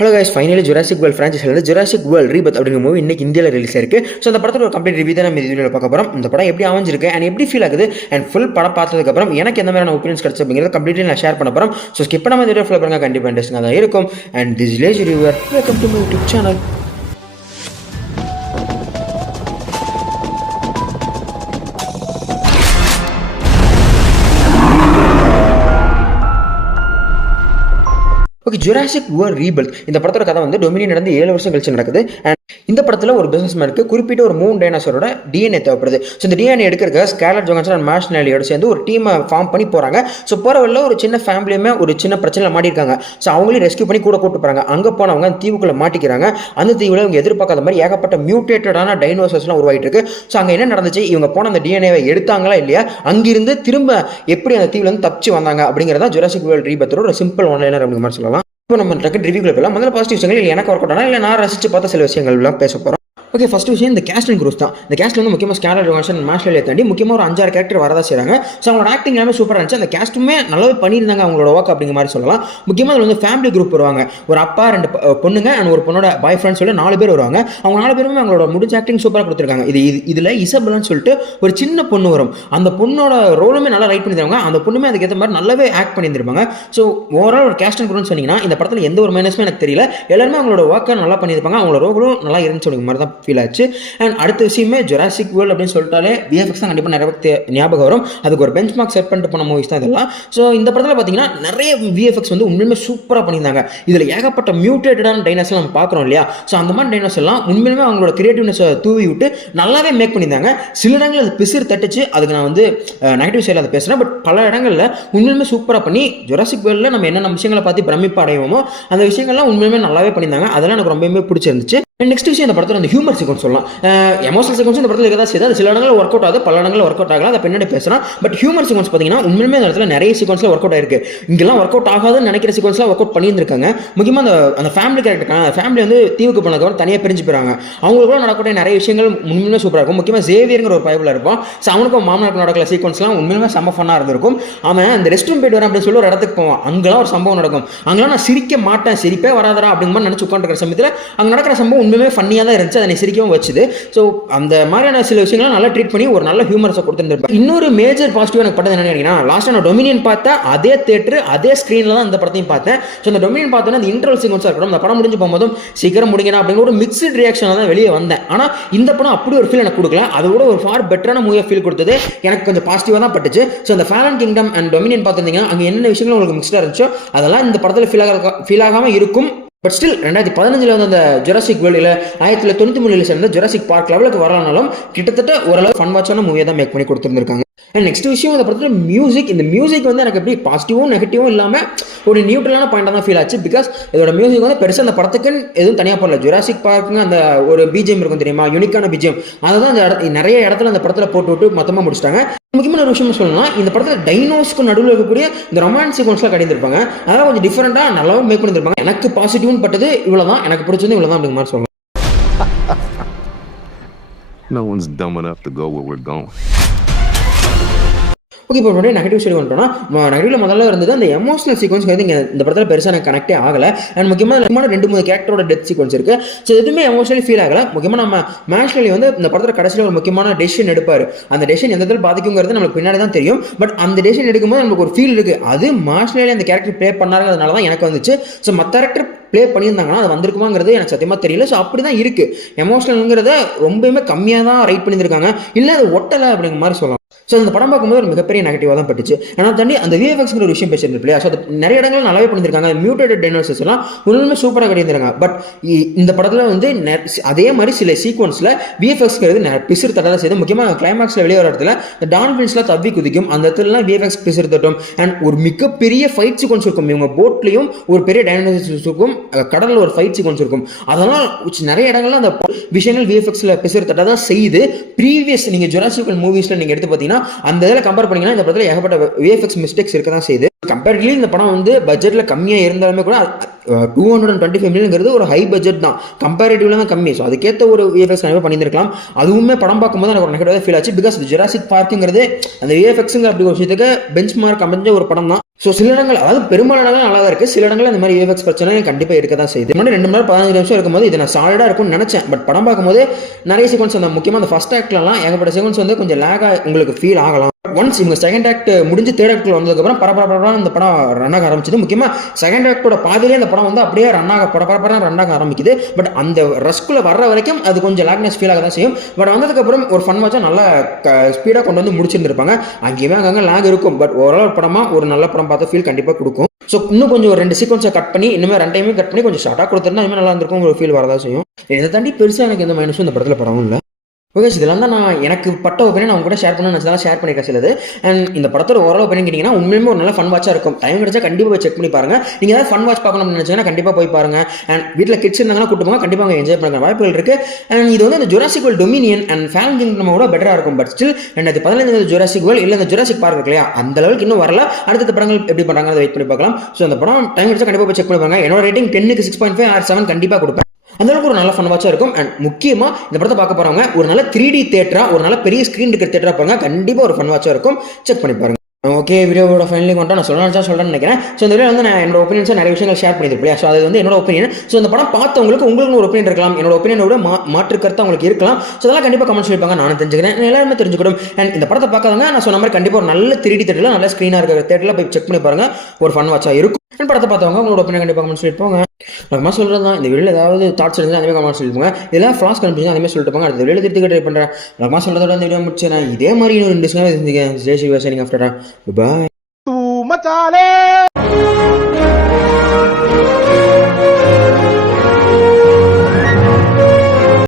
Hello guys, finally Jurassic World ஃப்ரான்ச்சைஸில் Jurassic World Rebirth அப்படிங்கிற movie இன்னைக்கு இந்தியாவில் ரிலீஸ் ஆயிருக்கு. ஸோ அந்த படத்தோட ஒரு கம்ப்ளீட் ரிவ்யூ தான் நம்ம இந்த வீடியோவில் பார்க்க போகிறோம். இந்த படம் எப்படி அமைஞ்சிருக்கு அண்ட் எப்படி ஃபீல் ஆகுது அண்ட் ஃபுல் படம் பார்த்ததுக்கப்புறம் எனக்கு எந்த மாதிரியான ஒப்பீனியன்ஸ் கிடச்சி அப்படிங்கிறத கம்ப்ளீட்லி நான் ஷேர் பண்ண போகிறோம். ஸோ ஸ்கிப் பண்ணாம இந்த வீடியோ ஃபுல்லாக பாருங்க, கண்டிப்பாக இன்ட்ரெஸ்டிங்காக தான் இருக்கும். And this village reviewer, welcome to my YouTube channel. Okay, Jurassic world rebuild இந்த படத்தோட கதை வந்து டொமினியன் நடந்து 7 வருஷம் கழிச்சு நடக்குது. அண்ட் இந்த படத்தில் ஒரு பிசினஸ் மேனுக்கு குறிப்பிட்ட ஒரு 3 டைனோசரோட டிஎன்ஏ தேவைப்படுது. ஸோ இந்த டிஎன்ஏ எடுக்கிறக்க ஸ்கார்லெட் ஜோஹான்சன் அண்ட் மார்ஷனலியோட சேர்ந்து ஒரு டீமை ஃபார்ம் பண்ணி போகிறாங்க. ஸோ போகிற வழியில் ஒரு சின்ன ஃபேமிலியுமே ஒரு சின்ன பிரச்சனையில் மாட்டிருக்காங்க. ஸோ அவங்களையும் ரெஸ்க்யூ பண்ணி கூட கூட்டு போகிறாங்க. அங்கே போனவங்க அந்த தீவுக்குள்ளே மாட்டிக்கிறாங்க. அந்த தீவில் இவங்க எதிர்பார்க்காத மாதிரி ஏகப்பட்ட மியூட்டேட்டடான டைனோசர்ஸ்லாம் உருவாகிட்டு இருக்கு. ஸோ அங்கே என்ன நடந்துச்சு, இவங்க போன அந்த டிஎன்ஏவை எடுத்தாங்களா இல்லையா, அங்கிருந்து திரும்ப எப்படி அந்த தீவுலேருந்து தப்பிச்சு வந்தாங்க அப்படிங்கிறதா ஜுராசிக் வேர்ல்ட் ரீபத்தோட ஒரு சிம்பிள் ஒன்லைனர் அப்படிங்கிற மாதிரி சொல்லலாம். இப்போ நம்ம ரிவ்யூக்குள்ள போகலாம். முதல்ல பாசிட்டிவ் விஷயங்கள் இல்லை எனக்கு ஒர்க் அவுட் ஆனால் இல்லை நான் ரசிச்சு பார்த்த சில விஷயங்கள்லாம் பேச போகிறோம். ஓகே, ஃபஸ்ட் விஷயம் இந்த கேஸ்ட் அண்ட் க்ரூஸ் தான். இந்த கேஸ்ட் வந்து முக்கியமாக ஸ்கார்லெட் ஜோஹான்சன் மார்ஷனலியை தாண்டி முக்கியமாக ஒரு 5-6 கேரக்டர் வரதா செய்கிறாங்க. ஸோ அவங்களோட ஆக்டிங் எல்லாமே சூப்பராக இருந்துச்சு. அந்த கேஸ்ட்டுமே நல்லாவே பண்ணியிருந்தாங்க அவங்களோட ஒர்க் அப்படிங்கிற மாதிரி சொல்லலாம். முக்கியமாக அதில் வந்து ஃபேமிலி குரூப் வருவாங்க. ஒரு அப்பா, 2 பொண்ணுங்க அண்ட் ஒரு பொண்ணோட பாய் ஃப்ரெண்ட் சொல்லி 4 பேர் வருவாங்க. அவங்க 4 பேருமே அவங்களோட முடிஞ்ச ஆக்டிங் சூப்பராக கொடுத்துருக்காங்க. இதில் இசபெல்லான்னு சொல்லிட்டு ஒரு சின்ன பொண்ணு வரும். அந்த பொண்ணோட ரோலுமே நல்லா ரைட் பண்ணியிருந்தாங்க. அந்த பொண்ணுமே அதுக்கேற்ற மாதிரி நல்லாவே ஆக்ட் பண்ணியிருந்திருப்பாங்க. ஸோ ஓவரால் ஒரு கேஸ்ட் அண்ட் க்ரூன்னு சொன்னீங்கன்னா இந்த படத்தில் எந்த ஒரு மைனஸுமே எனக்கு தெரியல. எல்லாருமே அவங்களோட ஒர்க்கை நல்லா பண்ணியிருப்பாங்க. அவங்களோட ரோலும் நல்லா இருந்துச்சு அப்படிங்கிற மாதிரி தான் ஃபீல் ஆச்சு. அண்ட் அடுத்த விஷயமே ஜுராசிக் வேர்ல்ட் அப்படின்னு சொல்லிட்டாலே விஎஃப்எக்ஸ் தான் கண்டிப்பாக நிறைய ஞாபகம் வரும். அதுக்கு ஒரு பெஞ்ச் மார்க் செட் பண்ணிட்டு போன மூவிஸ் தான் இதெல்லாம். ஸோ இந்த படத்தில் பார்த்தீங்கன்னா நிறைய விஎஃப்எக்ஸ் வந்து உண்மையுமே சூப்பராக பண்ணியிருந்தாங்க. இதில் ஏகப்பட்ட மியூட்டேட்டடான டைனோசர் நம்ம பார்க்குறோம் இல்லையா. ஸோ அந்த மாதிரி டைனோசர் எல்லாம் உண்மையுமே அவங்களோட கிரியேட்டிவ்னஸை தூவி விட்டு நல்லாவே மேக் பண்ணியிருந்தாங்க. சில இடங்கள் அது பிசிறு தட்டுச்சு, அதுக்கு நான் வந்து நெகட்டிவ் சைடில் அதை பேசுகிறேன். பட் பல இடங்களில் உண்மையுமே சூப்பராக பண்ணி ஜுராசிக் வேர்ல்டில் நம்ம என்னென்ன விஷயங்களை பார்த்து பிரமிப்பு அடைவோமோ அந்த விஷயங்கள்லாம் உண்மையுமே நல்லாவே பண்ணியிருந்தாங்க. அதெல்லாம் எனக்கு ரொம்பவே பிடிச்சிருந்துச்சு. நெக்ஸ்ட் விஷயம், இந்த படத்தில் அந்த ஹியூமர் சீக்வன்ஸ் சொல்லலாம். எமோஷனல் சீக்வன்ஸ் இந்த படத்தில் இருக்கதா செய்யுது. அது சில இடங்களில் ஒர்க் அவுட் ஆகுது, பல இடங்களில் ஒர்க் அவுட் ஆகலாம். அதை பின்னாடி பேசுகிறேன். பட் ஹியூமர் சீக்வன்ஸ் பார்த்தீங்கன்னா உண்மையுமே அந்த இடத்துல நிறைய சீக்வன்ஸில் ஒர்க் அவுட் ஆயிருக்கு. இங்கெல்லாம் ஒர்க் அவுட் ஆகாதுன்னு நினைக்கிற சீக்வன்ஸ்லாம் ஒர்க் அவுட் பண்ணியிருக்காங்க. முக்கியமாக அந்த ஃபேமிலி கேரக்டர், ஃபேமிலி வந்து தீவுக்கு போனதுக்கப்புறம் தனியாக பிரிஞ்சு போகிறாங்க. அவங்களுக்குள்ள நடக்கக்கூடிய நிறைய விஷயங்கள் உண்மையுமே சூப்பராக இருக்கும். முக்கியமாக சேவியருங்கிற ஒரு பைபிள் இருப்பான். ஸோ அவனுக்கும் மாமனாருக்கு நடக்கிற சீக்வன்ஸ்லாம் உண்மையுமே செம்ம ஃபன்னாக இருந்திருக்கும். அவன் அந்த ரெஸ்ட் ரூம் போயிட்டு வரேன் அப்படின்னு சொல்லி ஒரு இடத்துக்கு போவான். அங்கெல்லாம் ஒரு சம்பவம் நடக்கும். அங்கெல்லாம் நான் சிரிக்க மாட்டேன், சிரிப்பே வராதரா அப்படிங்கிற மாதிரி நினச்சி உட்காந்துருக்கிற சமயத்தில் அங்கே நடக்கிற சம்பவம் உண்மையுமே ஃபன்னியாக தான் இருந்துச்சு. அதை சிரிக்கவும் வச்சுது. ஸோ அந்த மாதிரியான சில விஷயங்கள்லாம் நல்லா ட்ரீட் பண்ணி ஒரு நல்ல ஹியூமரஸை கொடுத்துருந்துருப்பேன். இன்னொரு மேஜர் பாசிட்டிவ் எனக்கு பட்டது என்னன்னா, லாஸ்ட்டாக நான் டொமினியன் பார்த்தா அதே தேட்டர் அதே ஸ்க்ரீனில் தான் இந்த படத்தையும் பார்த்தேன். ஸோ அந்த டொமினியன் பார்த்தோன்னா அந்த இன்டர்வல் சீக்வன்ஸாக இருக்கணும். அந்த படம் முடிஞ்சு போகும்போதும் சீக்கிரம் முடிங்கணும் அப்படிங்கிற ஒரு மிக்ஸ்டு ரியாக்ஷனாக தான் வெளியே வந்தேன். ஆனால் இந்த படம் அப்படி ஒரு ஃபீல் எனக்கு கொடுக்கல. அதோட ஒரு ஃபார் பெட்டரான மூவியாக ஃபீல் கொடுத்தது எனக்கு கொஞ்சம் பாசிட்டிவாக தான் பட்டுச்சு. ஸோ அந்த ஃபாலன் கிங்டம் அண்ட் டொமினியன் பார்த்துருந்தீங்கன்னா அங்கே என்ன விஷயங்கள் உங்களுக்கு மிக்ஸ்டாக இருந்துச்சோ அதெல்லாம் இந்த படத்தில் ஃபீல் ஆகாமல் இருக்கும். பட் ஸ்டில் 2015 வந்து அந்த ஜுராசிக் வேர்ல்டில் 1993 சேர்ந்த ஜுராசிக் பார்க் லெவலுக்கு வரலனாலும் கிட்டத்தட்ட ஓரளவு ஃபன் வாட்சான மூவியை தான் மேக் பண்ணி கொடுத்துருந்துருக்காங்க. அண்ட் நெக்ஸ்ட் விஷயம், இந்த படத்தில் மியூசிக். இந்த மியூசிக் வந்து எனக்கு எப்படி பாசிட்டிவும் நெகட்டிவும் இல்லாமல் ஒரு நியூட்ரலான பாயிண்டாக தான் ஃபீல் ஆச்சு. பிகாஸ் இதோட மியூசிக் வந்து பெருசாக அந்த படத்துக்குன்னு எதுவும் தனியாக போடல. ஜுராசிக் பார்க்குங்க அந்த ஒரு பிஜிஎம் இருக்கும் தெரியுமா, யூனிக்கான பிஜிஎம், அதை தான் அந்த நிறைய இடத்துல அந்த படத்தில் போட்டு விட்டு மொத்தமாக முடிச்சிட்டாங்க. முக்கியமான ஒரு விஷயம் சொல்லணும்னா, இந்த படத்தில் டைனோஸ்க்கு நடுவில் இருக்கக்கூடிய இந்த ரொமான்ஸ் சீக்வன்ஸ்லாம் கட்டியிருப்பாங்க. அதெல்லாம் கொஞ்சம் டிஃப்ரெண்டாக நல்லாவும் மேக் பண்ணியிருப்பாங்க. எனக்கு பாசிட்டிவ்னு பட்டது இவ்வளோ தான், எனக்கு பிடிச்சது இவ்வளோ தான் அப்படிங்கிற மாதிரி சொல்லலாம். No one's dumb enough to go where we're going. Okay, இப்போ நெகட்டிவ் சைடு வந்துட்டோம்னா, நெகட்டிவ்ல முதல்ல இருந்தது அந்த எமோஷனல் சீக்வன்ஸ் வந்து இந்த படத்தில் பெருசாக எனக்கு கனெக்டே ஆகலை. அண்ட் முக்கியமாக 2-3 கேரக்டரோட டெத் சீக்வன்ஸ் இருக்குது. ஸோ எதுவுமே எமோஷனலி ஃபீல் ஆகலை. முக்கியமாக நம்ம மார்ஷனலி வந்து இந்த படத்தில் கடைசியில் ஒரு முக்கியமான டெசிஷன் எடுப்பார். அந்த டெசிஷன் எந்த இடத்துல பாதிக்குங்கிறது நம்மளுக்கு பின்னாடி தான் தெரியும். பட் அந்த டெசிஷன் எடுக்கும்போது நம்மளுக்கு ஒரு ஃபீல் இருக்குது. அது மார்ஷனலி அந்த கேரக்டர் ப்ளே பண்ணாருங்கிறதுனால தான் எனக்கு வந்துச்சு. ஸோ மற்ற கேரக்டர் ப்ளே பண்ணியிருந்தாங்கன்னா அது வந்திருக்குமாங்கிறது எனக்கு சத்தியமாக தெரியல. ஸோ அப்படி தான் இருக்குது. எமோஷனலுங்கிறத ரொம்பவுமே கம்மியாக தான் ரைட் பண்ணியிருக்காங்க. இல்லை அது ஒட்டலை அப்படிங்கிற மாதிரி சொல்லலாம். ஸோ அந்த படம் பார்க்கும்போது ஒரு மிகப்பெரிய நெகட்டிவாக தான் பட்டுச்சு. ஆனால் தாண்டி அந்த விஎஃப்எக்ஸ்ங்கிற ஒரு விஷயம் பேசியிருந்தேன் இல்லையா. ஸோ அது நிறைய இடங்கள் நல்லாவே பண்ணியிருக்காங்க. மியூட்டேட்டட் டைனோசர்ஸ் எல்லாம் உண்மையுமே சூப்பராக கட்டியிருந்தாங்க. பட் இந்த படத்தில் வந்து அதே மாதிரி சில சீக்வன்ஸில் விஎஃப்எக்ஸ்ங்கிறது பிசிறு தட்டதான் செய்யுது. முக்கியமாக கிளைமேக்ஸில் வெளியே வர இடத்துல இந்த டால்ஃபின்ஸ்லாம் தவி குதிக்கும். அந்த இடத்துலலாம் விஎஃப்எக்ஸ் பிசிறு தட்டும். அண்ட் ஒரு மிகப்பெரிய ஃபைட் சீக்வன்ஸ் இருக்கும். இவங்க போட்லையும் ஒரு பெரிய டைனோசர்ஸுக்கும் கடலில் ஒரு ஃபைட் சீக்வன்ஸ் இருக்கும். அதெல்லாம் நிறைய இடங்கள்ல அந்த விஷயங்கள் விஎஃப்எக்ஸில் பிசிறு தட்டதான் செய்யுது. ப்ரீவியஸ் நீங்கள் ஜுராசிக் வேர்ல்ட் மூவிஸில் நீங்கள் எடுத்து பார்த்தீங்கன்னா அந்த இதில் கம்பேர் பண்ணிங்கன்னா இந்த படத்தில் ஏகப்பட்ட விஎஃப்எக்ஸ் மிஸ்டேக்ஸ் இருக்க தான் செய்யுது. கம்பேரிட்டிவ்லி இந்த படம் வந்து பட்ஜெட்டில் கம்மியாக இருந்தாலுமே கூட 225 மில்லியன்ங்கிறது ஒரு ஹை பட்ஜெட் தான், கம்பேரிட்டிவ்ல தான் கம்மி. ஸோ அதுக்கேற்ற ஒரு விஎஃப்எக்ஸ் கண்டிப்பாக பண்ணியிருக்கலாம். அதுவுமே படம் பார்க்கும்போது எனக்கு ஒரு நெகட்டிவாக ஃபீல் ஆச்சு. பிகாஸ் ஜுராசிக் பார்க்குங்கிறது அந்த விஎஃப்எக்ஸுங்கிற அப்படி ஒரு விஷயத்துக்கு பெஞ்ச் மார்க் அமைஞ்ச ஒரு படம் தான். ஸோ சில இடங்கள் அதாவது பெரும்பாலான இடங்கள் நல்லா தான் இருக்குது, சில இடங்கள் அந்த மாதிரி விஎஃப்எக்ஸ் பிரச்சனை கண்டிப்பாக இருக்க தான் செய்யுது. முன்னாடி 2 மணி நேரம் 15 நிமிஷம் இருக்கும்போது இது நான் சாலிடாக இருக்கும்னு நினச்சேன். பட் படம் பார்க்கும்போது நிறைய சீக்வன்ஸ் அந்த முக்கியமாக அந்த ஃபர்ஸ்ட் ஆக்ட்லலாம் ஏகப்பட்ட சீக்வன்ஸ் வந்து கொஞ்சம் லேகாக உங்களுக்கு ஃபீல் ஆகலாம். ஒன்ஸ் இவங்க செகண்ட் ஆக்ட் முடிஞ்சு தேர்ட் ஆக்டில் வந்ததுக்கப்புறம் பரபரப்பாக இந்த படம் ரன் ஆக ஆரம்பிச்சது. முக்கியமாக செகண்ட் ஆக்டோட பாதிலே அந்த படம் வந்து அப்படியே ரன் ஆக ஆரம்பிக்குது. பட் அந்த ரஷ்குள்ளே வர்ற வரைக்கும் அது கொஞ்சம் லேக்னஸ் ஃபீல் ஆக தான் செய்யும். பட் வந்ததுக்கப்புறம் ஒரு ஃபன் வாட்சாக நல்லா ஸ்பீடாக கொண்டு வந்து முடிச்சிருந்துருப்பாங்க. அங்கேயுமே அங்கங்கே லேக் இருக்கும். பட் ஓவரால் படமாக ஒரு நல்ல படம் பார்த்து ஃபீல் கண்டிப்பாக கொடுக்கும். ஸோ இன்னும் கொஞ்சம் ஒரு 2 சீக்வன்ஸை கட் பண்ணி இன்னுமே 2 டைமே கட் பண்ணி கொஞ்சம் ஷார்ட்டாக கொடுத்துருந்தா இன்னும் நல்லா இருந்திருக்கும் ஒரு ஃபீல் வரதான் செய்யும். இதை தாண்டி பெருசாக எனக்கு எந்த மைனஸும் இந்த படத்தில் படமும் இல்லை. ஓகே, இதெல்லாம் தான் நான் எனக்கு பட்ட ஒப்பீனியன் அவங்க கூட ஷேர் பண்ணணும்னு நினச்சதெல்லாம் ஷேர் பண்ணியிருக்கேன் சிலது. அண்ட் இந்த படத்தோட ஓரளவு ஒப்பீனியன் கேட்டிங்கன்னா உண்மையுமே ஒரு நல்ல ஃபன் வாட்சாக இருக்கும். டைம் கிடைச்சா கண்டிப்பாக போய் செக் பண்ணி பாருங்கள். நீங்கள் ஏதாவது ஃபன் வாட்ச் பார்க்கணும்னு நினச்சிங்கன்னா கண்டிப்பாக போய் பாருங்கள். அண்ட் வீட்டில் கிட்ஸ் இருந்தாங்கன்னா கூட்டு போங்க, கண்டிப்பாக அவங்க என்ஜாய் பண்ணுற வாய்ப்புகள் இருக்குது. அண்ட் இது வந்து இந்த Jurassic World Dominion and Fallen Kingdom கூட பெட்டராக இருக்கும். பட் ஸ்டில் 2015 ஜுராசிக் வேர்ல்ட் இல்லை இந்த ஜுராசிக் பார்க் இருக்கு இல்லையா, அந்த லெவலுக்கு இன்னும் வரல. அடுத்த படங்கள் எப்படி பண்ணுறாங்க அதை வெயிட் பண்ணி பார்க்கலாம். ஸோ அந்த படம் டைம் கிடைச்சா கண்டிப்பாக போய் செக் பண்ணி பாருங்க. என்னோட ரேட்டிங் 10க்கு 6.5 or 7 கண்டிப்பாக கொடுப்பேன். அந்தளவுக்கு ஒரு நல்ல ஃபன் வாட்சாக இருக்கும். அண்ட் முக்கியமாக இந்த படத்தை பார்க்க போகிறவங்க ஒரு நல்ல 3D தேட்டராக ஒரு நல்ல பெரிய ஸ்க்ரீன் இருக்கிற தேட்டராக பாருங்க, கண்டிப்பாக ஒரு ஃபன் வாட்சாக இருக்கும். செக் பண்ணி பாருங்க. ஓகே, வீடியோவோட ஃபைனலி கொண்டா நான் சொல்கிறேன்னு நினைக்கிறேன். ஸோ இந்த வீடியோ வந்து நான் என்னோட ஒப்பீனியன்ஸை நிறைய விஷயங்கள் ஷேர் பண்ணியிருப்பேன் இல்லையா. ஸோ அது வந்து என்னோட ஒப்பீனியன். ஸோ இந்த படம் பார்த்தவங்களுக்கு உங்களுக்கு ஒரு ஒப்பீனியன் இருக்கலாம், என்னோட ஒப்பீனியனோட மாற்று கருத்து உங்களுக்கு இருக்கலாம். ஸோ அதெல்லாம் கண்டிப்பாக கமெண்ட்ஸ் இருப்பாங்க, நானும் தெரிஞ்சுக்கிறேன், எல்லாருமே தெரிஞ்சுக்கணும். அண்ட் இந்த படத்தை பார்க்காதவங்க நான் சொன்ன மாதிரி கண்டிப்பாக ஒரு நல்ல 3D தேட்டரில் நல்ல ஸ்க்ரீனாக இருக்கிற தேட்டரில் போய் செக் பண்ணி பாருங்க, ஒரு ஃபன் வாட்சாக இருக்கும். அண்ட் படத்தை பார்த்தவங்க உங்களோட ஒப்பீனியன் கண்டிப்பாக கமெண்ட்ஸ் சொல்லிருப்பாங்க. நம்ம சொல்கிறது தான், இந்த வீடியோவில் ஏதாவது தாட்ஸ் இருந்தால் அதே கமெண்ட்ஸ் சொல்லிருப்பாங்க. இதெல்லாம் ஃப்ளாஸ் கண்டுபிடிச்சா அதே சொல்லிட்டு போங்க. அடுத்த வீடியோ திருத்தி ட்ரை பண்ணுறேன். நம்ம சொல்கிறதோட இந்த வீடியோ முடிச்சு நான் இதே மாதிரி இன்னொரு 2 ஜெய் சிவா சைனிங் ஆஃப்டர். பாய். तू मचा ले